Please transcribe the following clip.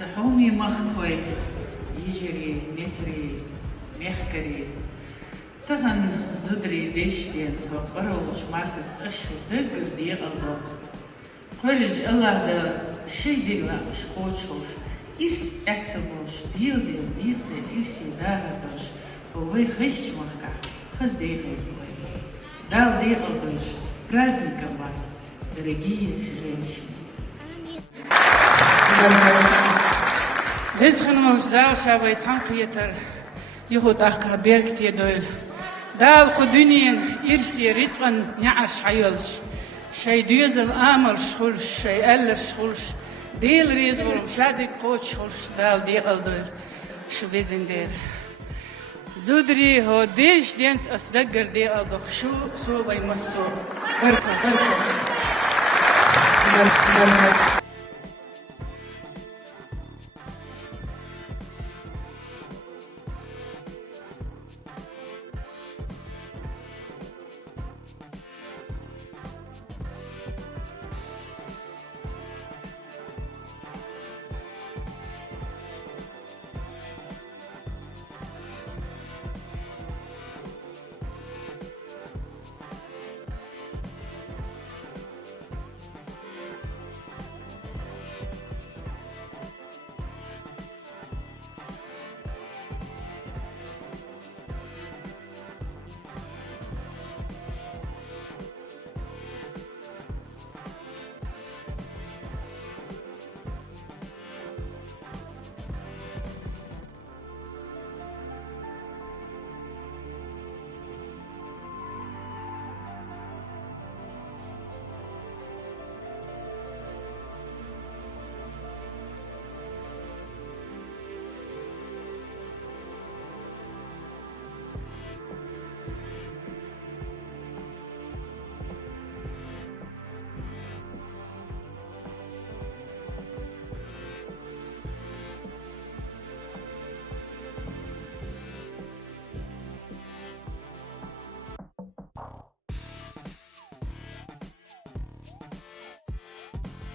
صحومي مخفي يجري نسري مخكري تغن زدري ديشتين توقروا شمارتس أشو دقر دي الله قولج الله دا شي دي لا شقوشوش إس أكتبوش ديل إرسي داردوش ووي خيش مخكا خز دي غير дал дей Алдош, с праздником вас, дорогие женщины. Biz xanımız dal şavay tanqı yeter, yuhut akka berkt yedoyl. Dal quduniyen irsi ritqan na'ash hayolş. Şey düzel amr şhulş, şey eller şhulş. Dil riz volum şadik qoç şhulş, dal dey Aldoyl. Şu vezender. زودري هو ديش دينس أصدقر دي ألدخ شو سو بيمسو بركة